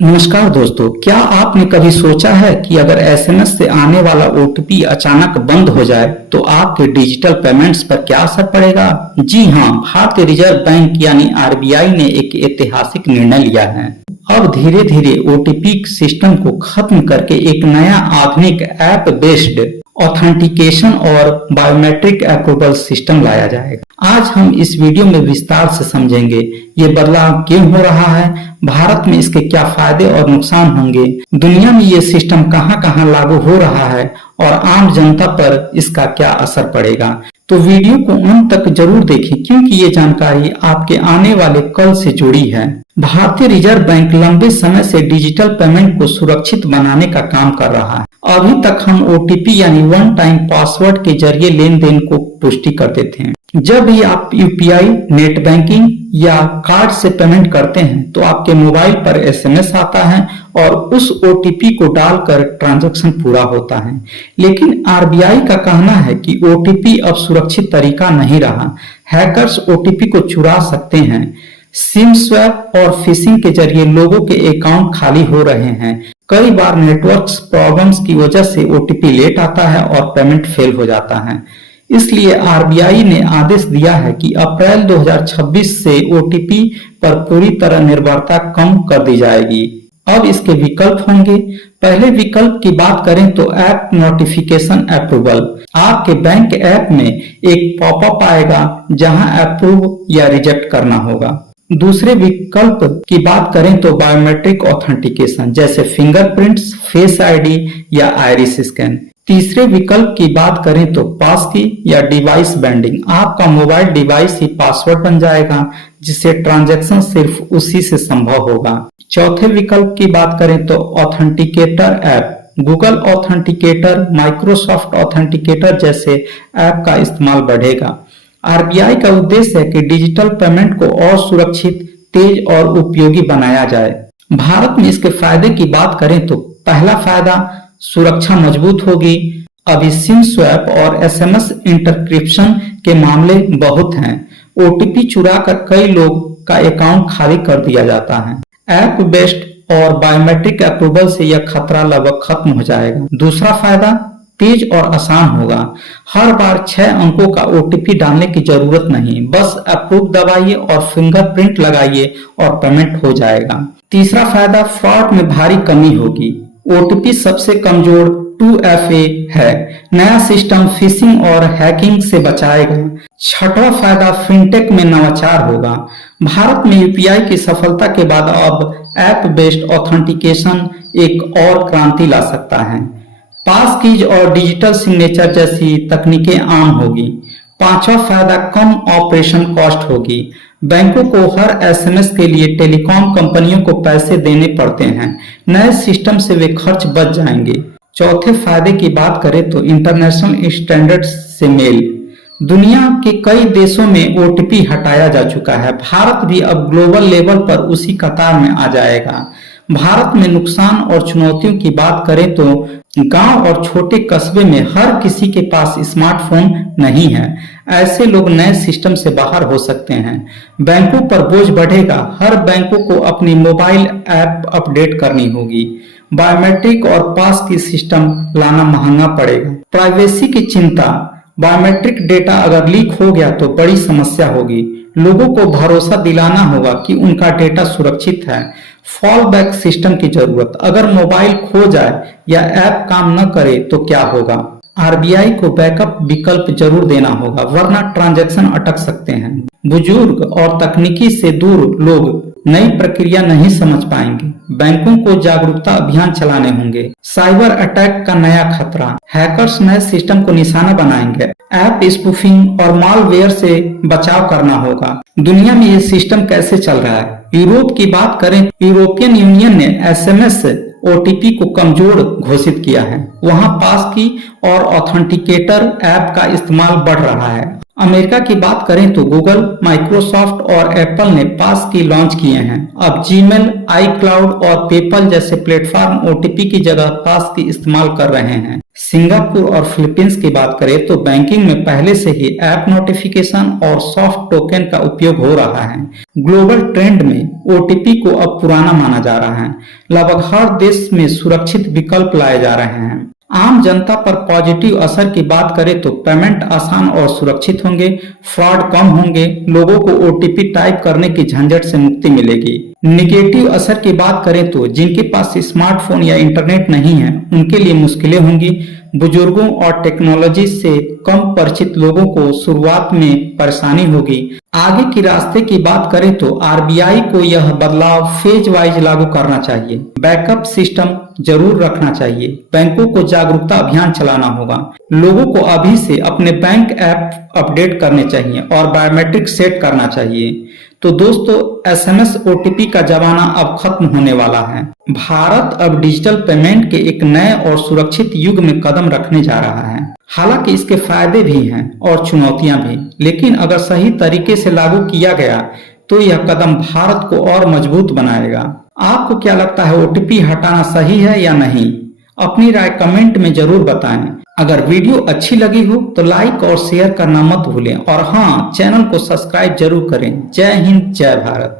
नमस्कार दोस्तों, क्या आपने कभी सोचा है कि अगर एसएमएस से आने वाला ओटीपी अचानक बंद हो जाए तो आपके डिजिटल पेमेंट्स पर क्या असर पड़ेगा? जी हां, भारतीय रिजर्व बैंक यानी आरबीआई ने एक ऐतिहासिक निर्णय लिया है। अब धीरे धीरे ओटीपी सिस्टम को खत्म करके एक नया आधुनिक ऐप बेस्ड ऑथेंटिकेशन और बायोमेट्रिक अप्रूवल सिस्टम लाया जाएगा। आज हम इस वीडियो में विस्तार से समझेंगे ये बदलाव क्यों हो रहा है, भारत में इसके क्या फायदे और नुकसान होंगे, दुनिया में ये सिस्टम कहां-कहां लागू हो रहा है और आम जनता पर इसका क्या असर पड़ेगा। तो वीडियो को अंत तक जरूर देखें क्योंकि ये जानकारी आपके आने वाले कल से जुड़ी है। भारतीय रिजर्व बैंक लंबे समय से डिजिटल पेमेंट को सुरक्षित बनाने का काम कर रहा है। अभी तक हम ओटीपी यानी वन टाइम पासवर्ड के जरिए लेन देन को पुष्टि करते थे। जब भी आप यूपीआई, नेट बैंकिंग या कार्ड से पेमेंट करते हैं तो आपके मोबाइल पर एसएमएस आता है और उस ओटीपी को डालकर ट्रांजैक्शन पूरा होता है। लेकिन आरबीआई का कहना है कि ओटीपी अब सुरक्षित तरीका नहीं रहा। हैकर्स ओटीपी को चुरा सकते हैं। सिम स्वैप और फिशिंग के जरिए लोगों के अकाउंट खाली हो रहे हैं। कई बार नेटवर्क प्रॉब्लम्स की वजह से ओटीपी लेट आता है और पेमेंट फेल हो जाता है। इसलिए आरबीआई ने आदेश दिया है कि अप्रैल 2026 से ओटीपी पर पूरी तरह निर्भरता कम कर दी जाएगी। अब इसके विकल्प होंगे। पहले विकल्प की बात करें तो ऐप नोटिफिकेशन अप्रूवल। आपके बैंक ऐप में एक पॉपअप आएगा जहां अप्रूव या रिजेक्ट करना होगा। दूसरे विकल्प की बात करें तो बायोमेट्रिक ऑथेंटिकेशन जैसे फिंगरप्रिंट्स, फेस आईडी या आइरिस स्कैन। तीसरे विकल्प की बात करें तो पास की या डिवाइस बैंडिंग। आपका मोबाइल डिवाइस ही पासवर्ड बन जाएगा जिससे ट्रांजैक्शन सिर्फ उसी से संभव होगा। चौथे विकल्प की बात करें तो authenticator app. Google authenticator, Microsoft authenticator जैसे ऐप का इस्तेमाल बढ़ेगा। आरबीआई का उद्देश्य है कि डिजिटल पेमेंट को और सुरक्षित, तेज और उपयोगी बनाया जाए। भारत में इसके फायदे की बात करें तो पहला फायदा, सुरक्षा मजबूत होगी। अभी सिम स्वैप और एसएमएस इंटरक्रिप्शन के मामले बहुत हैं। ओटीपी चुराकर कई लोग का अकाउंट खाली कर दिया जाता है। ऐप बेस्ड और बायोमेट्रिक अप्रूवल से यह खतरा लगभग खत्म हो जाएगा। दूसरा फायदा, तेज और आसान होगा। हर बार 6 अंकों का ओटीपी डालने की जरूरत नहीं, बस अप्रूव दबाइए और फिंगरप्रिंट लगाइए और पेमेंट हो जाएगा। तीसरा फायदा, फ्रॉड में भारी कमी होगी। ओटीपी सबसे कमजोर 2FA है। नया सिस्टम फिशिंग और हैकिंग से बचाएगा। छठवां फायदा, फिनटेक में नवाचार होगा। भारत में यूपीआई की सफलता के बाद अब ऐप बेस्ड ऑथेंटिकेशन एक और क्रांति ला सकता है। पास कीज और डिजिटल सिग्नेचर जैसी तकनीकें आम होगी। पांचवा फायदा, कम ऑपरेशन कॉस्ट होगी। बैंकों को हर एसएमएस के लिए टेलीकॉम कंपनियों को पैसे देने पड़ते हैं। नए सिस्टम से वे खर्च बच जाएंगे। चौथे फायदे की बात करें तो इंटरनेशनल स्टैंडर्ड्स से मेल। दुनिया के कई देशों में ओटीपी हटाया जा चुका है। भारत भी अब ग्लोबल लेवल पर उसी कतार में आ जाएगा। भारत में नुकसान और चुनौतियों की बात करें तो गांव और छोटे कस्बे में हर किसी के पास स्मार्टफोन नहीं है। ऐसे लोग नए सिस्टम से बाहर हो सकते हैं। बैंकों पर बोझ बढ़ेगा। हर बैंकों को अपनी मोबाइल ऐप अपडेट करनी होगी। बायोमेट्रिक और पास की सिस्टम लाना महंगा पड़ेगा। प्राइवेसी की चिंता, बायोमेट्रिक डेटा अगर लीक हो गया तो बड़ी समस्या होगी। लोगों को भरोसा दिलाना होगा कि उनका डेटा सुरक्षित है। फॉल बैक सिस्टम की जरूरत, अगर मोबाइल खो जाए या ऐप काम न करे तो क्या होगा? आरबीआई को बैकअप विकल्प जरूर देना होगा वरना ट्रांजैक्शन अटक सकते हैं। बुजुर्ग और तकनीकी से दूर लोग नई प्रक्रिया नहीं समझ पाएंगे। बैंकों को जागरूकता अभियान चलाने होंगे। साइबर अटैक का नया खतरा, हैकर्स नए सिस्टम को निशाना बनाएंगे। ऐप स्पूफिंग और मालवेयर से बचाव करना होगा। दुनिया में ये सिस्टम कैसे चल रहा है? यूरोप की बात करें, यूरोपियन यूनियन ने एसएमएस ओटीपी को कमजोर घोषित किया है। वहां पास की और ऑथेंटिकेटर ऐप का इस्तेमाल बढ़ रहा है। अमेरिका की बात करें तो गूगल, माइक्रोसॉफ्ट और एप्पल ने पास की लॉन्च किए हैं। अब जीमेल, iCloud और पेपल जैसे प्लेटफॉर्म ओटीपी की जगह पास की इस्तेमाल कर रहे हैं। सिंगापुर और फिलीपींस की बात करें तो बैंकिंग में पहले से ही ऐप नोटिफिकेशन और सॉफ्ट टोकन का उपयोग हो रहा है। ग्लोबल ट्रेंड में ओटीपी को अब पुराना माना जा रहा है। लगभग हर देश में सुरक्षित विकल्प लाए जा रहे हैं। आम जनता पर पॉजिटिव असर की बात करें तो पेमेंट आसान और सुरक्षित होंगे, फ्रॉड कम होंगे, लोगों को ओटीपी टाइप करने की झंझट से मुक्ति मिलेगी। निगेटिव असर की बात करें तो जिनके पास स्मार्टफोन या इंटरनेट नहीं है उनके लिए मुश्किलें होंगी। बुजुर्गों और टेक्नोलॉजी से कम परिचित लोगों को शुरुआत में परेशानी होगी। आगे की रास्ते की बात करें तो आरबीआई को यह बदलाव फेज वाइज लागू करना चाहिए। बैकअप सिस्टम जरूर रखना चाहिए। बैंकों को जागरूकता अभियान चलाना होगा। लोगों को अभी से अपने बैंक ऐप अपडेट करने चाहिए और बायोमेट्रिक सेट करना चाहिए। तो दोस्तों, एसएमएस ओटीपी का जमाना अब खत्म होने वाला है। भारत अब डिजिटल पेमेंट के एक नए और सुरक्षित युग में कदम रखने जा रहा है। हालांकि इसके फायदे भी हैं और चुनौतियां भी, लेकिन अगर सही तरीके से लागू किया गया तो यह कदम भारत को और मजबूत बनाएगा। आपको क्या लगता है, ओटीपी हटाना सही है या नहीं? अपनी राय कमेंट में जरूर बताएं। अगर वीडियो अच्छी लगी हो तो लाइक और शेयर करना मत भूलें और हाँ, चैनल को सब्सक्राइब जरूर करें। जय हिंद, जय भारत।